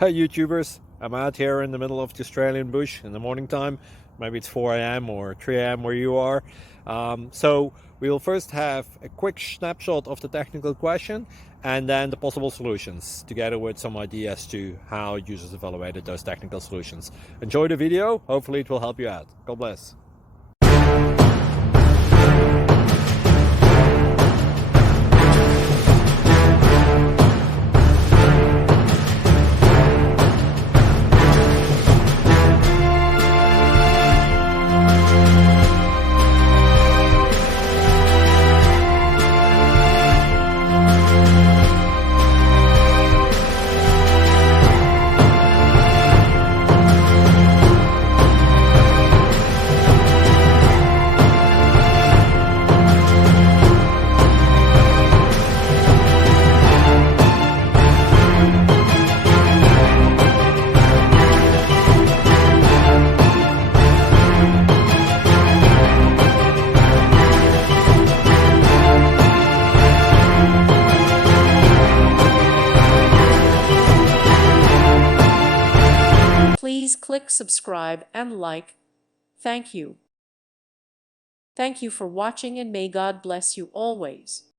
Hey YouTubers, I'm out here in the middle of the Australian bush in the morning time. Maybe it's 4 a.m. or 3 a.m. where you are. So we'll first have a quick snapshot of the technical question and then the possible solutions, together with some ideas to how users evaluated those technical solutions. Enjoy the video, hopefully it will help you out. God bless. Please click subscribe and like. Thank you. Thank you for watching, and may God bless you always.